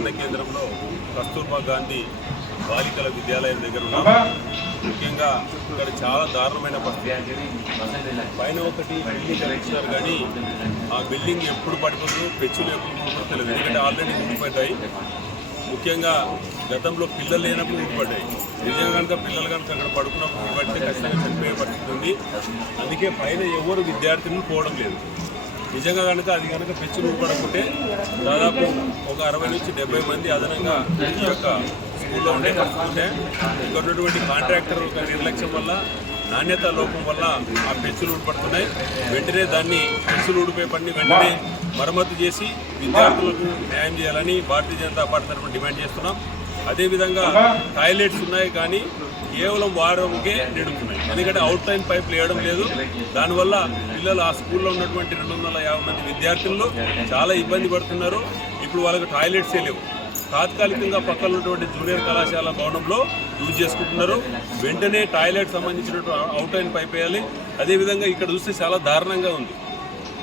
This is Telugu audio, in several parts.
మండల కేంద్రంలో కస్తూర్బా గాంధీ బాలికల విద్యాలయం దగ్గర ఉన్నాం. ముఖ్యంగా ఇక్కడ చాలా దారుణమైన పరిస్థితి. పైన ఒకటి బిల్డింగ్ కట్టించారు కానీ ఆ బిల్డింగ్ ఎప్పుడు పడిపోతుందో, పెచ్చులు ఎప్పుడు పడిపోతుందో తెలియదు. ఎందుకంటే ఆల్రెడీ ఊడిపడ్డాయి. ముఖ్యంగా గతంలో పిల్లలు లేనప్పుడు ఊడిపడ్డాయి. నిజంగా కనుక పిల్లలు కనుక అక్కడ పడుకున్నప్పుడు ఊడిపడితే ఖచ్చితంగా చనిపోయే పరిస్థితి ఉంది. అందుకే పైన ఎవరు విద్యార్థులు పోవడం లేదు. నిజంగా కనుక అది కనుక పెచ్చులు ఊడిపడకుంటే దాదాపు ఒక 60 నుంచి 70 మంది అదనంగా ఈ యొక్క స్కూల్లో ఉండే పరిస్థితి. ఇక్కడ ఉన్నటువంటి కాంట్రాక్టర్ ఒక నిర్లక్ష్యం వల్ల, నాణ్యత లోపం వల్ల ఆ పెచ్చులు ఊడిపడుతున్నాయి. వెంటనే దాన్ని పెచ్చులు ఊడిపోయే పని వెంటనే మరమ్మతు చేసి విద్యార్థులకు న్యాయం చేయాలని భారతీయ జనతా పార్టీ తరఫున డిమాండ్ చేస్తున్నాం. అదేవిధంగా టాయిలెట్స్ ఉన్నాయి కానీ కేవలం వారంకే నిండుతున్నాయి. ఎందుకంటే అవుట్ లైన్ పైపులు వేయడం లేదు. దానివల్ల పిల్లలు ఆ స్కూల్లో ఉన్నటువంటి 250 మంది విద్యార్థులు చాలా ఇబ్బంది పడుతున్నారు. ఇప్పుడు వాళ్ళకి టాయిలెట్సే లేవు. తాత్కాలికంగా పక్కన ఉన్నటువంటి జూనియర్ కళాశాల భవనంలో యూజ్ చేసుకుంటున్నారు. వెంటనే టాయిలెట్ సంబంధించినటువంటి అవుట్ లైన్ పైప్ వేయాలి. అదేవిధంగా ఇక్కడ చూస్తే చాలా దారుణంగా ఉంది.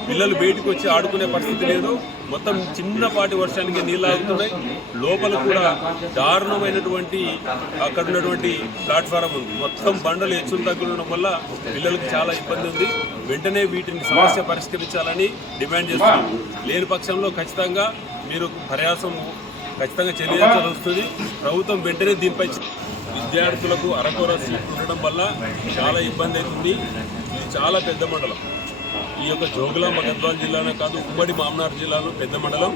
పిల్లలు బయటకు వచ్చి ఆడుకునే పరిస్థితి లేదు. మొత్తం చిన్నపాటి వర్షానికి నీళ్ళు ఆగుతున్నాయి. లోపల కూడా దారుణమైనటువంటి అక్కడ ఉన్నటువంటి ప్లాట్ఫారం ఉంది. మొత్తం బండలు హెచ్చులు తగ్గుఉండడం వల్ల పిల్లలకు చాలా ఇబ్బంది ఉంది. వెంటనే వీటిని సమస్య పరిష్కరించాలని డిమాండ్ చేస్తున్నాం. లేని పక్షంలో ఖచ్చితంగా మీరు పర్యాసం ఖచ్చితంగా చెల్లించాల్సి వస్తుంది. ప్రభుత్వం వెంటనే దీనిపై విద్యార్థులకు అరకొర సీట్లు ఉండడం వల్ల చాలా ఇబ్బంది అవుతుంది. ఇది చాలా పెద్ద మండలం. ఈ యొక్క జోగులాంబ గద్వాల జిల్లానే కాదు, ఉమ్మడి మామనార్ జిల్లాలో పెద్ద మండలం.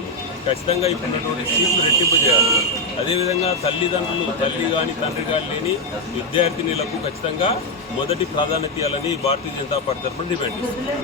ఖచ్చితంగా ఇప్పుడున్నటువంటి సీట్లు రెట్టింపు చేయాలి. అదేవిధంగా తల్లిదండ్రులు, తల్లి కానీ తండ్రి కానీ లేని విద్యార్థినులకు ఖచ్చితంగా మొదటి ప్రాధాన్యత ఇవ్వాలని భారతీయ జనతా పార్టీ తరఫున డిమాండ్ చేస్తుంది.